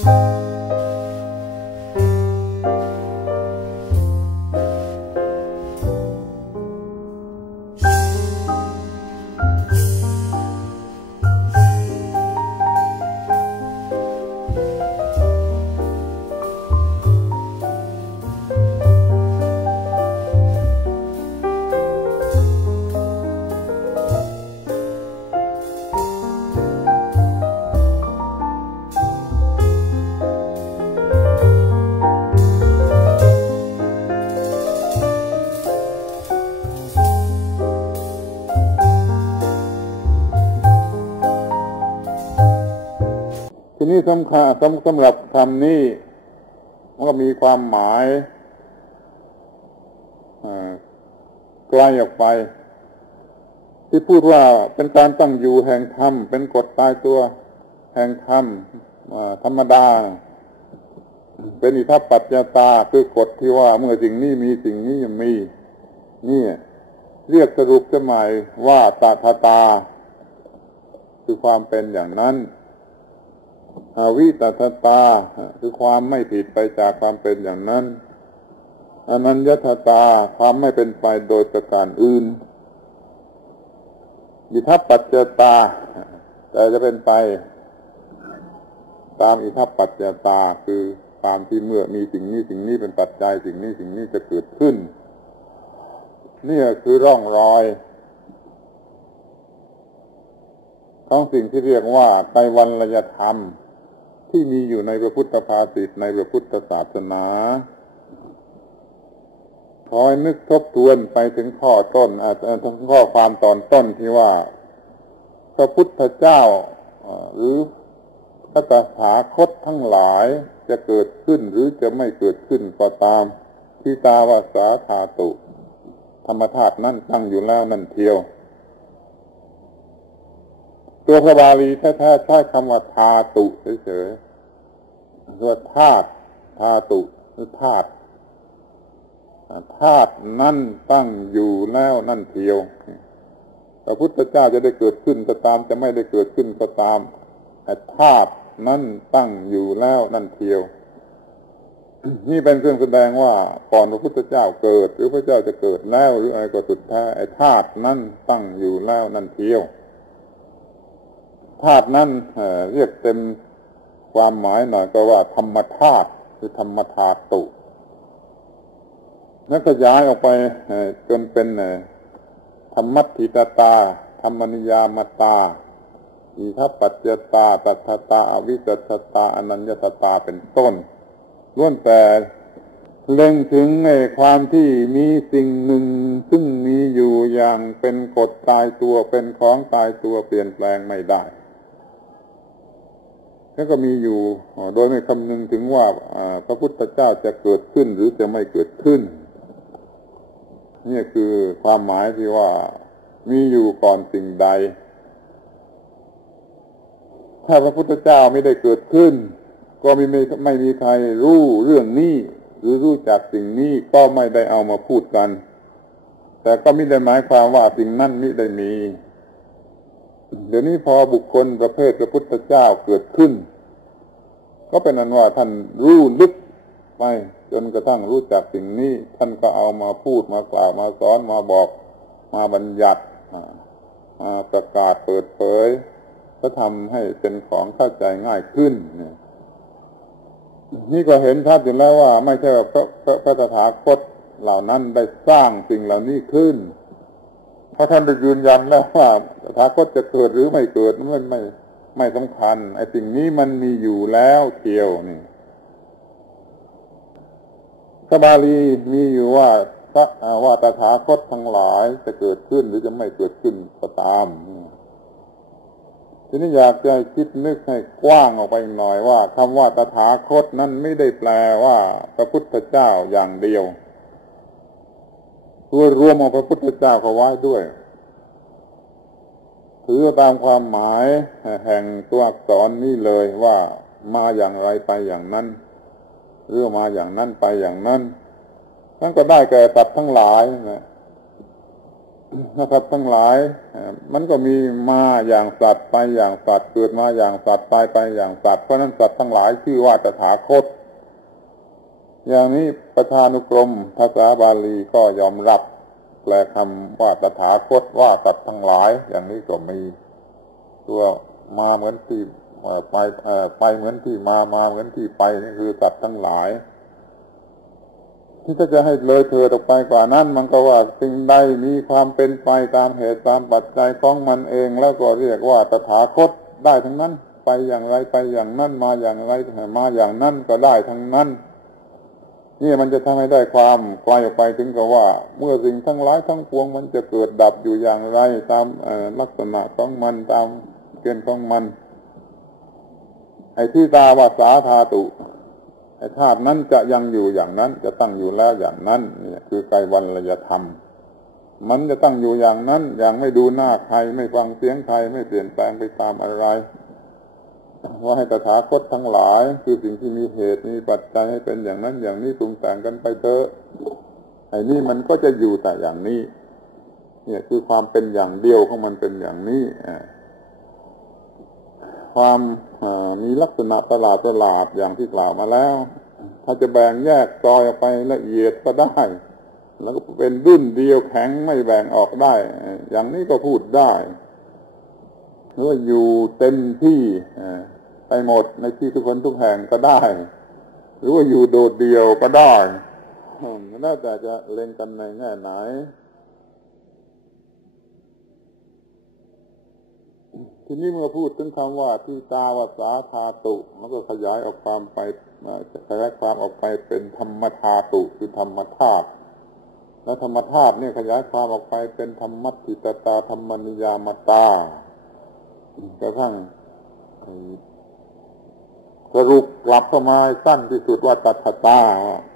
ที สำคัญสำสำหรับคำนี้ มันก็มีความหมายไกลออกไป ที่พูดว่าเป็นการตั้งอยู่แห่งธรรม เป็นกฎตายตัวแห่งธรรมธรรมดา เป็นอิทัปปัจจตาคือกฎที่ว่าเมื่อสิ่งนี้มีสิ่งนี้ยังมี นี่ เรียกสรุปจะหมายว่าตาทาตา คือความเป็นอย่างนั้น วิตตตา คือความไม่ผิดไปจากความเป็นอย่างนั้นอนัญญตตาความไม่เป็นไปโดยประการอื่นอิทัปปัจจตา แต่จะเป็นไป ตามอิทัปปัจจตาคือตามที่เมื่อมีสิ่งนี้สิ่งนี้เป็นปัจจัยสิ่งนี้สิ่งนี้จะเกิดขึ้นนี่คือร่องรอยของสิ่งที่เรียกว่าไตวันลยธรรม ที่มีอยู่ในพระพุทธภาษิตในพระพุทธศาสนาคอยนึกทบทวนไปถึงข้อต้นอาจจะถึงข้อความตอนต้นที่ว่า พระพุทธเจ้าหรือพระตถาคตทั้งหลายจะเกิดขึ้นหรือจะไม่เกิดขึ้นก็ตามที่ตาวาสาธาตุ ธรรมธาตุนั่นตั้งอยู่แล้วนั่นเทียว ตัวพระบาลีแท้ๆใช้คำว่าธาตุเฉยๆตัวธาตุธาตุหรือธาตุธาตุนั่นตั้งอยู่แล้วนั่นเทียวพระพุทธเจ้าจะได้เกิดขึ้นก็ตาม จะไม่ได้เกิดขึ้นก็ตามธาตุนั่นตั้งอยู่แล้วนั่นเทียว นี่เป็นเครื่องแสดงว่าก่อนพระพุทธเจ้าเกิด หรือพระเจ้าจะเกิดแล้วหรืออะไรก็สุดท้ายไอ้ธาตุนั่นตั้งอยู่แล้วนั่นเทียว ธาตุนั้นเรียกเต็มความหมายหน่อยก็ว่าธรรมธาตุคือธรรมธาตุนั้นขยายออกไปจนเป็นธรรมัติตตา ธรรมนิยามตาอิทัปปัจจตาตัทตาอวิจัตตาอนัญญตตาเป็นต้นล้วนแต่เล็งถึงในความที่มีสิ่งหนึ่ง ซึ่งมีอยู่อย่างเป็นกฎตายตัวเป็นของตายตัวเปลี่ยนแปลงไม่ได้ แล้วก็มีอยู่โดยไม่คำนึงถึงว่าพระพุทธเจ้าจะเกิดขึ้นหรือจะไม่เกิดขึ้น นี่คือความหมายที่ว่ามีอยู่ก่อนสิ่งใด ถ้าพระพุทธเจ้าไม่ได้เกิดขึ้น ก็ไม่ไม่ไม่มีใครรู้เรื่องนี้หรือรู้จักสิ่งนี้ก็ไม่ได้เอามาพูดกัน แต่ก็ไม่ได้หมายความว่าสิ่งนั้นไมิได้มีเดี๋ยวนี้พอบุคคลประเภทพระพุทธเจ้าเกิดขึ้น ก็เป็นนั้นว่าท่านรู้ลึกไปจนกระทั่งรู้จักสิ่งนี้ ท่านก็เอามาพูดมากล่าวมาสอนมาบอกมาบัญญัติมาประกาศเปิดเผยก็ทำให้เป็นของเข้าใจง่ายขึ้นเนี่ยนี่ก็เห็นชัดอยู่แล้วว่า ไม่ใช่ว่าพระพระตถาคตเหล่านั้นได้สร้างสิ่งเหล่านี้ขึ้นเพราะท่านได้ยืนยันแล้วว่าตถาคตจะเกิดหรือไม่เกิดมันไม่ ไม่สำคัญ ไอ้สิ่งนี้มันมีอยู่แล้วเทียวนี่พระบาลีมีอยู่ว่าพระว่าตถาคตทั้งหลายจะเกิดขึ้นหรือจะไม่เกิดขึ้นก็ตามทีนี้อยากจะคิดนึกให้กว้างออกไปหน่อยว่าคำว่าตถาคตนั้นไม่ได้แปลว่าพระพุทธเจ้าอย่างเดียวรวรวมเอาพระพุทธเจ้าเขาไว้ด้วย ถือตามความหมายแห่งตัวอักษรนี้เลยว่ามาอย่างไรไปอย่างนั้นหรือมาอย่างนั้นไปอย่างนั้นนั่นก็ได้แก่สัตว์ทั้งหลายนะนะครับทั้งหลาย มันก็มีมาอย่างสัตว์ไปอย่างสัตว์เกิดมาอย่างสัตว์ตายไปอย่างสัตว์เพราะนั้นสัตว์ทั้งหลายชื่อว่าตถาคต อย่างนี้ประธานุกรมภาษาบาลีก็ยอมรับ แปลคำว่าตถาคตว่าสัตว์ทั้งหลาย อย่างนี้ก็มีตัวมาเหมือนที่ไปไปเหมือนที่มามาเหมือนที่ไปนี่คือสัตว์ทั้งหลาย ที่ถ้าจะให้เลยเธอออกไปกว่านั้น มันก็ว่าสิ่งใดมีความเป็นไปตามเหตุตามปัจจัยของมันเอง แล้วก็เรียกว่าตถาคตได้ทั้งนั้น ไปอย่างไรไปอย่างนั้นมาอย่างไรมาอย่างนั้นก็ได้ทั้งนั้น นี่มันจะทำให้ได้ความไกลออกไปถึงกับว่า เมื่อสิ่งทั้งหลายทั้งปวงมันจะเกิดดับอยู่อย่างไรตามลักษณะของมันตามเกณฑ์ของมัน ไอ้ที่ตาวาสาธาตุไอ้ธาตุนั้นจะยังอยู่อย่างนั้น จะตั้งอยู่แล้วอย่างนั้นนี่คือไกวันลยธรรม มันจะตั้งอยู่อย่างนั้น อย่างไม่ดูหน้าใครไม่ฟังเสียงใครไม่เปลี่ยนแปลงไปตามอะไร ว่าให้ตถาคตทั้งหลาย คือสิ่งที่มีเหตุมีปัจจัยให้เป็นอย่างนั้นอย่างนี้ปรุงแต่งกันไปเถอะไอ้นี่มันก็จะอยู่แต่อย่างนี้ เนี่ยคือความเป็นอย่างเดียวของมันเป็นอย่างนี้ความมีลักษณะประหลาดประหลาดอย่างที่กล่าวมาแล้ว ถ้าจะแบ่งแยกซอยออกไปละเอียดก็ได้ แล้วก็เป็นดุ้นเดียวแข็งไม่แบ่งออกได้ อย่างนี้ก็พูดได้ หรือว่าอยู่เต็มที่ไปหมดในที่ทุกคนทุกแห่งก็ได้ หรือว่าอยู่โดดเดียวก็ได้แล้วแต่จะเล็งกันในแง่ไหนทีนี้เมื่อพูดถึงคำว่าที่ตาวาสาธาตุมันก็ขยายออกความไปขยายความออกไปเป็นธรรมธาตุคือธรรมธาตุและธรรมธาตุเนี่ยขยายความออกไปเป็นธรรมัติตตาธรรมนิยามตา กระทั่งสรุปกลับเข้ามาสั้นที่สุดว่าตัทตา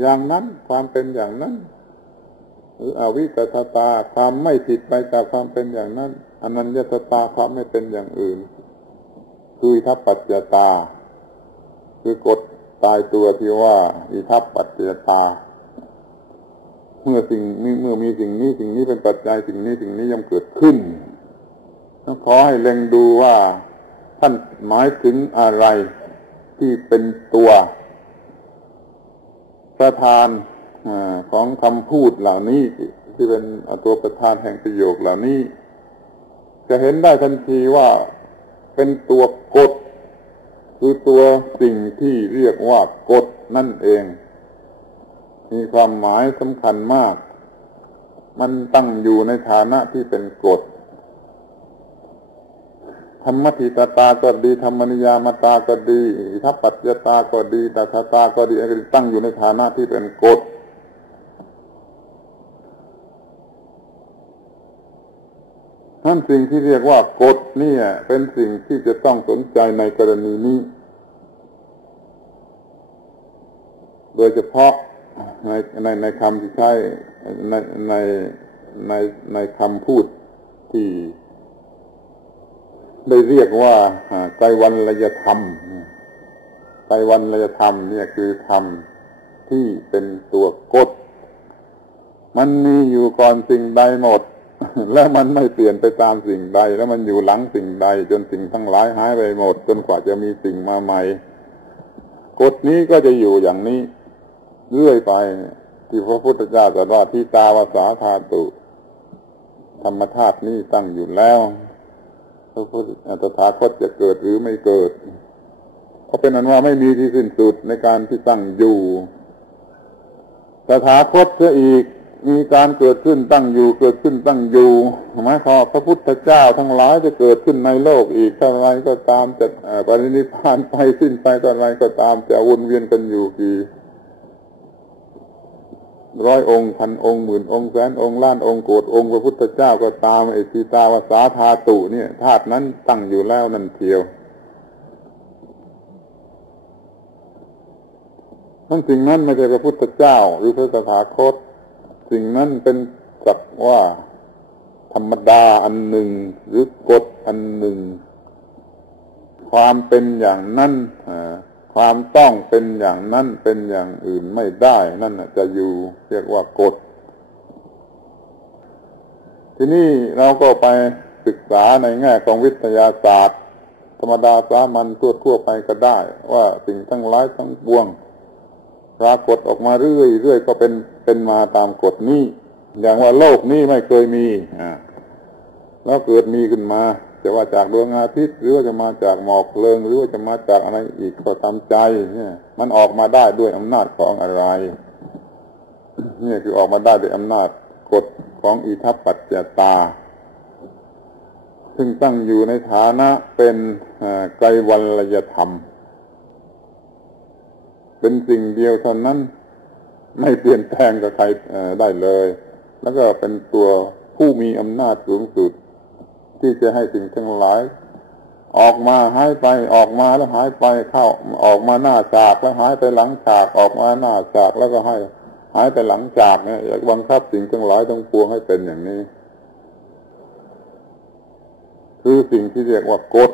อย่างนั้นความเป็นอย่างนั้น หรืออวิตตตาความไม่ผิดไปจากความเป็นอย่างนั้นอนัญญตตาความไม่เป็นอย่างอื่น คือทัพปัจจตา คือกฎตายตัวที่ว่า อิทัพปัจจตา เมื่อสิ่งเมื่อมีสิ่งนี้สิ่งนี้เป็นปัจจัยสิ่งนี้สิ่งนี้ย่อมเกิดขึ้น ขอให้เล็งดูว่าท่านหมายถึงอะไรที่เป็นตัวประธานอของคำพูดเหล่านี้ ที่เป็นตัวประธานแห่งประโยคเหล่านี้ จะเห็นได้ทันทีว่าเป็นตัวกฎคือตัวสิ่งที่เรียกว่ากฎนั่นเอง มีความหมายสำคัญมาก มันตั้งอยู่ในฐานะที่เป็นกฎ รรมทิตตาก็ดีธรรมนิยามตาก็ดีทัพปัจจตาก็ดีตถาตาก็ดีตั้งอยู่ในฐานะที่เป็นกฎนั่นสิ่งที่เรียกว่ากฎนี่เป็นสิ่งที่จะต้องสนใจในกรณีนี้ โดยเฉพาะในในในคำที่ใช้ในในในในคำพูดที่ ได้เรียกว่าไกวันลยธรรมไกวันลยธรรมเนี่ยคือธรรมที่เป็นตัวกฎมันมีอยู่ก่อนสิ่งใดหมด แล้วมันไม่เปลี่ยนไปตามสิ่งใด แล้วมันอยู่หลังสิ่งใด จนสิ่งทั้งหลายหายไปหมด จนกว่าจะมีสิ่งมาใหม่กฎนี้ก็จะอยู่อย่างนี้เรื่อยไป ที่พระพุทธเจ้าตรัสว่าที่ตาวาสาธาตุ ธรรมธาตุนี้ตั้งอยู่แล้ว ตถาคตจะเกิดหรือไม่เกิดเพราะเป็นนั้นว่าไม่มีที่สิ้นสุดในการที่ตั้งอยู่ตถาคตเสียอีกมีการเกิดขึ้นตั้งอยู่ เกิดขึ้นตั้งอยู่หมายความพระพุทธเจ้าทั้งหลายจะเกิดขึ้นในโลกอีกเท่าไรก็ตามจะปรินิพานไปสิ้นไปเท่าไรก็ตามจะวนเวียนกันอยู่กี่ ร้อยองค์พันองค์หมื่นองค์แสนองค์ล้านองค์โกดองค์พระพุทธเจ้าก็ตามไอ้ทีตาวาสาธาตุเนี่ยธาตุนั้นตั้งอยู่แล้วนั่นเทียวทั้งสิ่งนั้นไม่ใช่พระพุทธเจ้า หรือพระสถาคต สิ่งนั้นเป็นสักว่า ธรรมดาอันหนึ่ง หรือกฎอันหนึ่ง ความเป็นอย่างนั้น ความต้องเป็นอย่างนั้นเป็นอย่างอื่นไม่ได้ นั่นจะอยู่เรียกว่ากฎ ทีนี้เราก็ไปศึกษาในแง่ของวิทยาศาสตร์ ธรรมดาสามัญทั่วทั่วไปก็ได้ ว่าสิ่งทั้งหลายทั้งปวงปรากฏออกมาเรื่อยเรื่อยก็เป็นเป็นมาตามกฎนี้ อย่างว่าโลกนี้ไม่เคยมีอ่าแล้วเกิดมีขึ้นมา จะว่าจากดวงอาทิตย์หรือว่าจะมาจากหมอกเพลิงหรือว่าจะมาจากอะไรอีกก็ตามใจ เนี่ย มันออกมาได้ด้วยอำนาจของอะไร เนี่ยคือออกมาได้ด้วยอำนาจกฎของอิทัปปัจจตา ซึ่งตั้งอยู่ในฐานะเป็นไกลวัลยธรรม เป็นสิ่งเดียวเท่านั้น ไม่เปลี่ยนแปลงกับใครได้เลย แล้วก็เป็นตัวผู้มีอำนาจสูงสุด ที่จะให้สิ่งทั้งหลาย ออกมาหายไปออกมาแล้วหายไปเข้าออกมาหน้าฉากแล้วหายไปหลังฉากออกมาหน้าฉากแล้วก็ให้หายไปหลังจากเนี่ยอยากบังคับสิ่งทั้งหลายทั้งปวงให้เป็นอย่างนี้ คือสิ่งที่เรียกว่ากฎ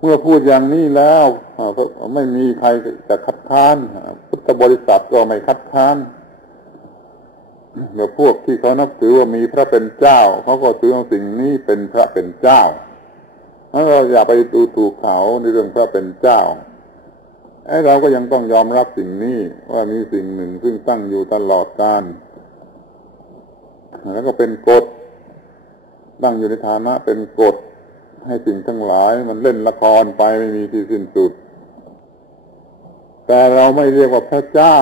เมื่อพูดอย่างนี้แล้วไม่มีใครจะคัดค้านพุทธบริษัทก็ไม่คัดค้าน เดี๋ยวพวกที่เขานับถือว่ามีพระเป็นเจ้าเขาก็ถือว่าสิ่งนี้เป็นพระเป็นเจ้าเราอย่าไปดูถูกเขาในเรื่องพระเป็นเจ้าไอ้เราก็ยังต้องยอมรับสิ่งนี้ว่ามีสิ่งหนึ่งซึ่งตั้งอยู่ตลอดกาลแล้วก็เป็นกฎตั้งอยู่ในฐานะเป็นกฎให้สิ่งทั้งหลายมันเล่นละครไปไม่มีที่สิ้นสุด แต่เราไม่เรียกว่าพระเจ้า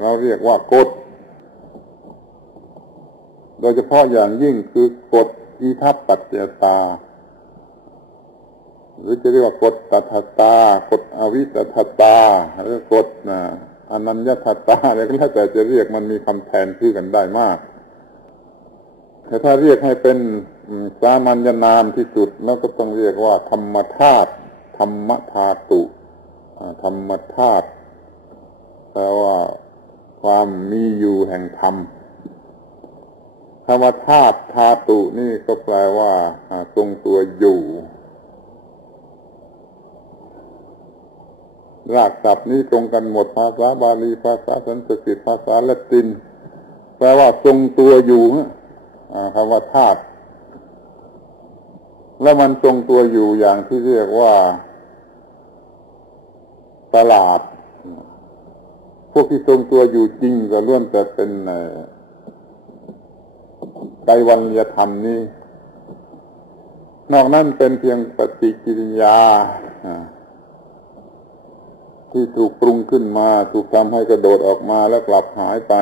เราเรียกว่ากฎ โดยเฉพาะอย่างยิ่งคือกฎอีทัปปัจจตา หรือจะเรียกว่ากฎตัทตากฎอวิตทตาหรือกฎนะอนัญญาตตาอะไรก็แล้วแต่จะเรียกมันมีคำแทนชื่อกันได้มาก แต่ถ้าเรียกให้เป็นสามัญญนามที่สุดแล้วก็ต้องเรียกว่า ธรรมธาตุธรรมธาตุธรรมธาตุแปลว่าความมีอยู่แห่งธรรม คำว่าธาตุธาตุนี่ก็แปลว่าทรงตัวอยู่ รากศัพท์นี้ตรงกันหมดภาษาบาลีภาษาสันสกฤตภาษาละติน แปลว่าทรงตัวอยู่คำว่าธาตุแล้วมันทรงตัวอยู่อย่างที่เรียกว่าตลาด พวกที่ทรงตัวอยู่จริงก็ล้วนแต่เป็น ไกวันยธรรมนี้ นอกนั้นเป็นเพียงปฏิกิริยาที่ถูกปรุงขึ้นมา ถูกทำให้กระโดดออกมาแล้วกลับหายไป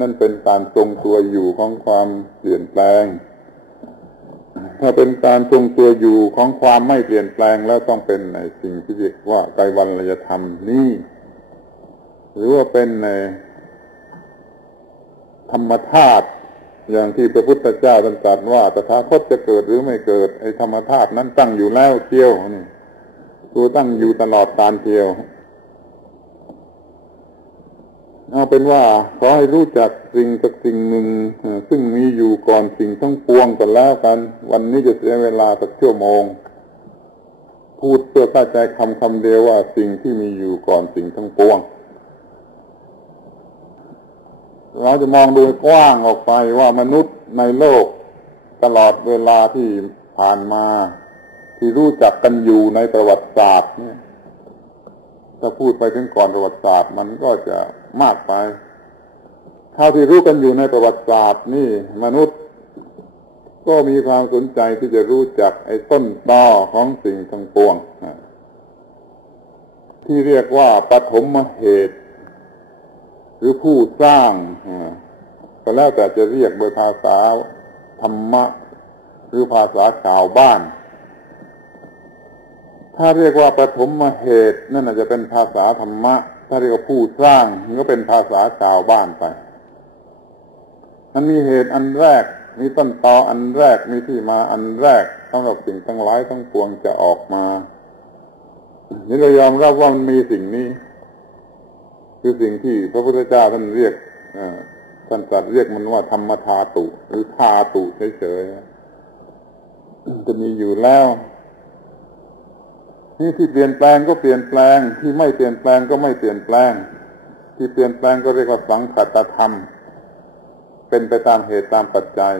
นั่นเป็นการทรงตัวอยู่ของความเปลี่ยนแปลง ถ้าเป็นการทรงตัวอยู่ของความไม่เปลี่ยนแปลงแล้วต้องเป็นในสิ่งที่เรียกว่าไกวันยธรรมนี่หรือว่าเป็นในธรรมธาตุ อย่างที่พระพุทธเจ้าตรัสว่าตถาคตจะเกิดหรือไม่เกิดไอ้ธรรมธาตุนั้นตั้งอยู่แล้วเที่ยวนี่ตัวตั้งอยู่ตลอดการเที่ยวเอาเป็นว่าขอให้รู้จักสิ่งสักสิ่งหนึ่งซึ่งมีอยู่ก่อนสิ่งทั้งปวงกันแล้วกัน วันนี้จะเสียเวลาสักชั่วโมง พูดเพื่อเข้าใจคำคำเดียวว่าสิ่งที่มีอยู่ก่อนสิ่งทั้งปวง เราจะมองดยกว้างออกไปว่ามนุษย์ในโลก ตลอดเวลาที่ผ่านมา ที่รู้จักกันอยู่ในประวัติศาสตร์เนี่ยถ้าพูดไปถึงก่อนประวัติศาสตร์มันก็จะมากไป เท่าที่รู้กันอยู่ในประวัติศาสตร์นี่มนุษย์ก็มีความสนใจที่จะรู้จักไอ้ต้นตอของสิ่งทั้งปวง ที่เรียกว่าปฐมเหตุ หรือผู้สร้างก็แล้วแต่จะเรียกโดยภาษาธรรมะ หรือภาษาชาวบ้าน ถ้าเรียกว่าปฐมมาเหตุ นั่นอาจจะเป็นภาษาธรรมะ ถ้าเรียกว่าผู้สร้างมันก็เป็นภาษาชาวบ้านไปมันมีเหตุอันแรก มีต้นตออันแรก มีที่มาอันแรกสำหรับสิ่งทั้งหลายทั้งปวงจะออกมา นี่เรายอมรับว่ามันมีสิ่งนี้ คือสิ่งที่พระพุทธเจ้าท่านเรียกท่านตรัสเรียกมันว่าธรรมธาตุ หรือธาตุเฉยๆจะมีอยู่แล้ว นี่ที่เปลี่ยนแปลงก็เปลี่ยนแปลง ที่ไม่เปลี่ยนแปลงก็ไม่เปลี่ยนแปลง ที่เปลี่ยนแปลงก็เรียกว่าสังขตธรรม เป็นเป็นไปตามเหตุตามปัจจัย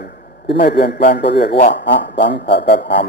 ที่ไม่เปลี่ยนแปลงก็เรียกว่าอสังขตธรรม